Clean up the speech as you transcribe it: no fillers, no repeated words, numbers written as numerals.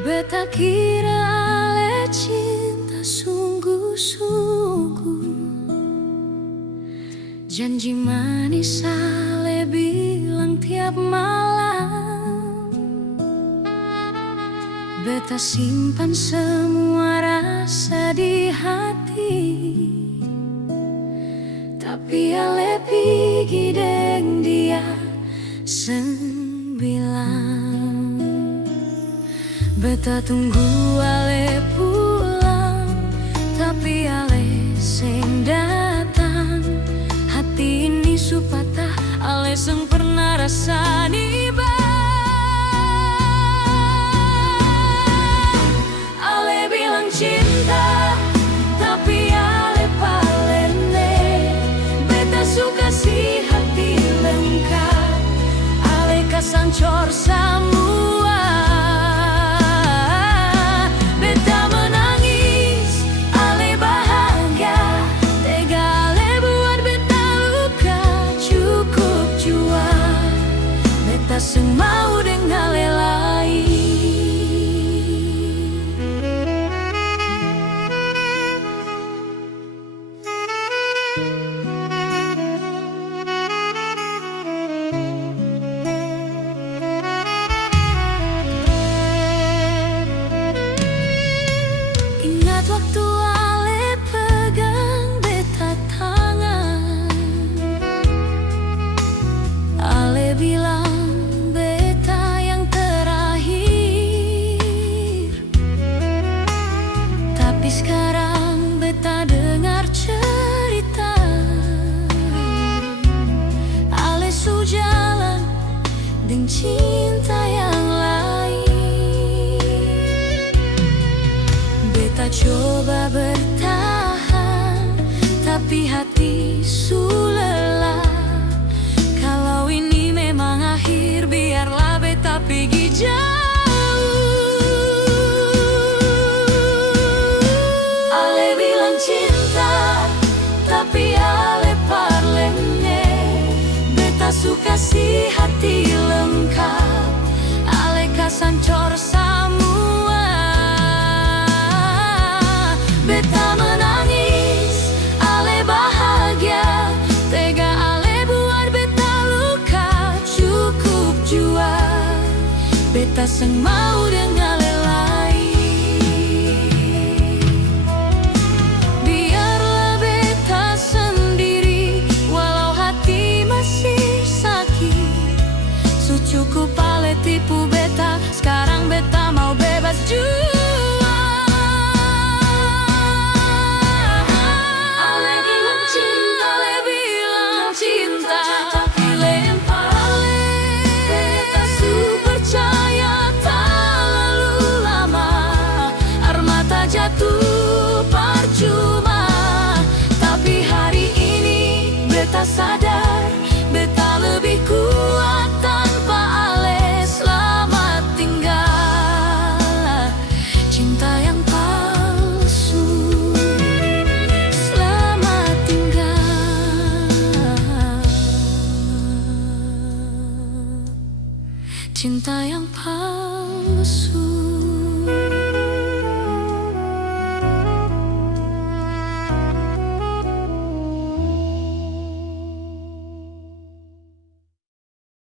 Beta kira ale cinta sungguh-sungguh, janji manis ale bilang tiap malam. Beta simpan semua rasa di hati, tapi ale pergi deng dia sembilan. Beta tunggu ale pulang, tapi ale seng datang. Hati ini su patah, ale seng pernah rasa niba. Ale bilang cinta, tapi ale palene. Beta suka si hati lengkap, ale kasancor semua. Seng mau dengan lelai. Ingat waktu ale pegang beta tangan, ale bilang sekarang beta dengar cerita, ale su jalan dengan cinta yang lain. Beta coba bertahan, tapi hati su lelah. Kalau ini memang akhir, biarlah beta pergi jauh. Tapi ale parlene, beta suka si hati lengkap, ale kasancor semua. Beta menangis, ale bahagia, tega ale buat beta luka. Cukup jua, beta seng mau dengan lelai. Cukup ale tipu beta, sekarang beta mau bebas jua. Ale bilang cinta, ale bilang cinta, tapi lempar ale. Beta su percaya tak lalu lama, air mata jatuh percuma. Tapi hari ini beta sadar, beta lebih kuat. Cinta yang palsu.